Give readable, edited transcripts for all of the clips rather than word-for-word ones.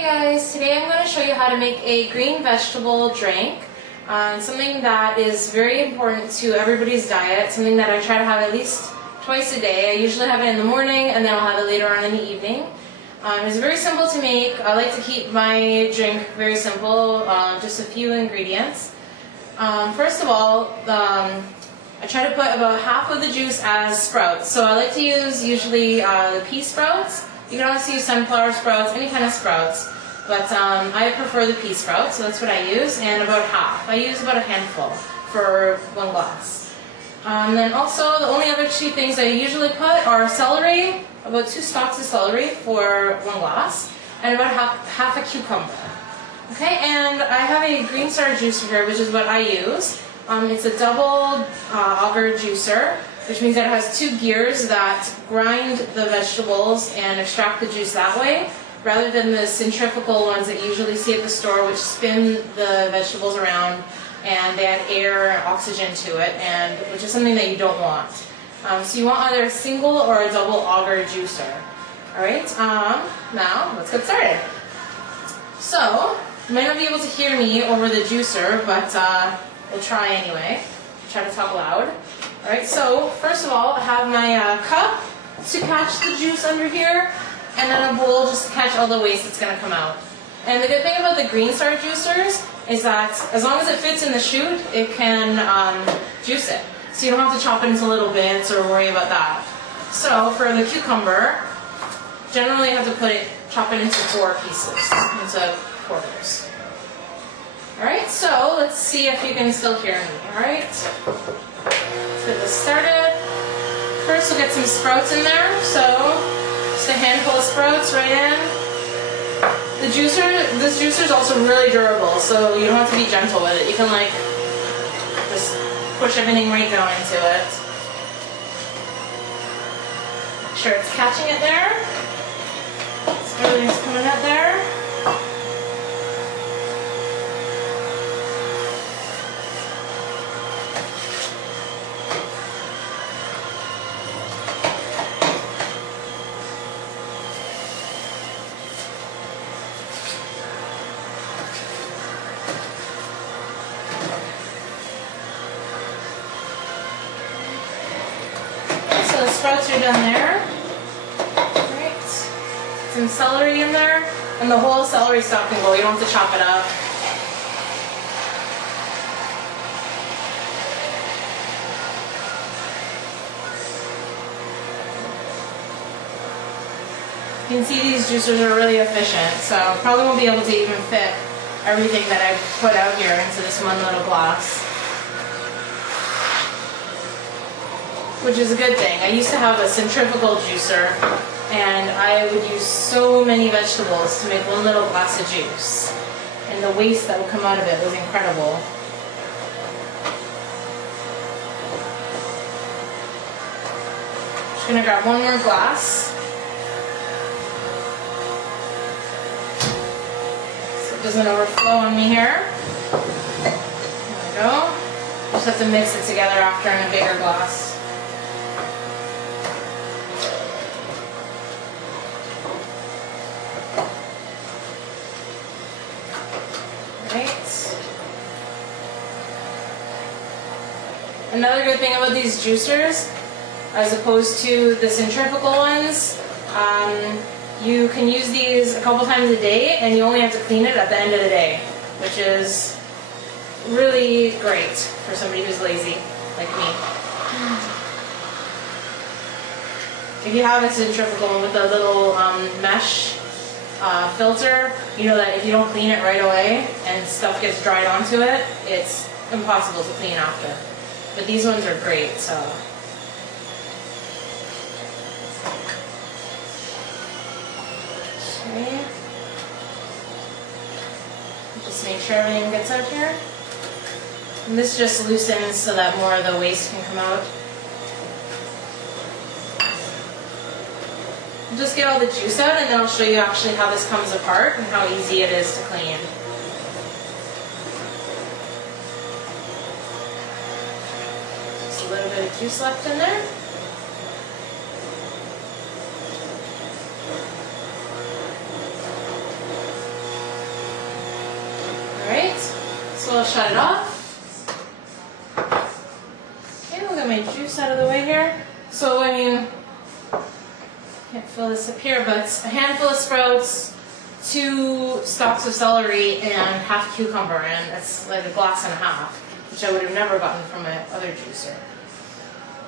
Hey guys, today I'm going to show you how to make a green vegetable drink. Something that is very important to everybody's diet, something that I try to have at least twice a day. I usually have it in the morning and then I'll have it later on in the evening. It's very simple to make. I like to keep my drink very simple, just a few ingredients. First of all, I try to put about half of the juice as sprouts. So I like to use usually the pea sprouts. You can also use sunflower sprouts, any kind of sprouts, but I prefer the pea sprouts, so that's what I use, and about half. I use about a handful for 1 glass. Then also, the only other two things I usually put are celery, about 2 stalks of celery for 1 glass, and about half a cucumber. Okay, and I have a green star juicer here, which is what I use. It's a double auger juicer, which means that it has 2 gears that grind the vegetables and extract the juice that way, rather than the centrifugal ones that you usually see at the store, which spin the vegetables around and they add air and oxygen to it, and which is something that you don't want. So you want either a single or a double auger juicer. Alright, now let's get started. So, you might not be able to hear me over the juicer, but we'll try anyway. Try to talk loud. Alright, so first of all, I have my cup to catch the juice under here, and then a bowl just to catch all the waste that's going to come out. And the good thing about the green star juicers is that as long as it fits in the chute, it can juice it. So you don't have to chop it into little bits or worry about that. So for the cucumber, generally you have to chop it into 4 pieces, into quarters. Alright, so let's see if you can still hear me. Alright, let's get this started. First we'll get some sprouts in there, so just a handful of sprouts right in. This juicer is also really durable, so you don't have to be gentle with it. You can just push everything right down into it. Make sure it's catching it there. So everything's coming out there. So the sprouts are done there. Right. Some celery in there. And the whole celery stalk can go. You don't have to chop it up. You can see these juicers are really efficient, so probably won't be able to even fit everything that I put out here into this one little glass. Which is a good thing. I used to have a centrifugal juicer, and I would use so many vegetables to make 1 little glass of juice. And the waste that would come out of it was incredible. Just gonna grab 1 more glass. So it doesn't overflow on me here. There we go. Just have to mix it together after in a bigger glass. Another good thing about these juicers, as opposed to the centrifugal ones, you can use these a couple times a day and you only have to clean it at the end of the day, which is really great for somebody who's lazy, like me. If you have a centrifugal with a little mesh filter, you know that if you don't clean it right away and stuff gets dried onto it, it's impossible to clean after. But these ones are great, so. Okay. Just make sure everything gets out here. And this just loosens so that more of the waste can come out. Just get all the juice out, and then I'll show you actually how this comes apart and how easy it is to clean. Just a little bit of juice left in there. I'll shut it off. Okay, we'll get my juice out of the way here. So, I mean, can't fill this up here, but a handful of sprouts, 2 stalks of celery, and half cucumber, and it's like a glass and a half, which I would have never gotten from my other juicer.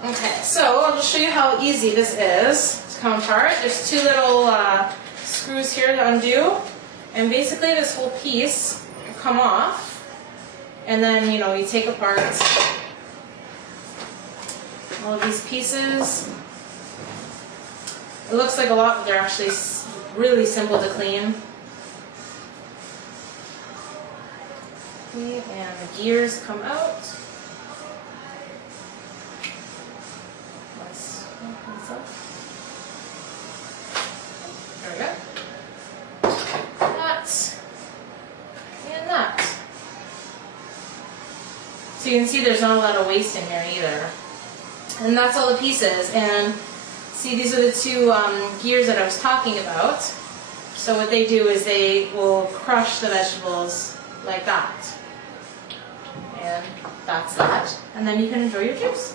Okay, so I'll just show you how easy this is to come apart. There's 2 little screws here to undo, and basically this whole piece will come off, and then, you know, you take apart all of these pieces. It looks like a lot, but they're actually really simple to clean. Okay, and the gears come out. Let's open this up. There we go. That and that. So you can see there's not a lot of waste in here either. And that's all the pieces. And see, these are the 2 gears that I was talking about. So what they do is they will crush the vegetables like that. And that's that. And then you can enjoy your juice.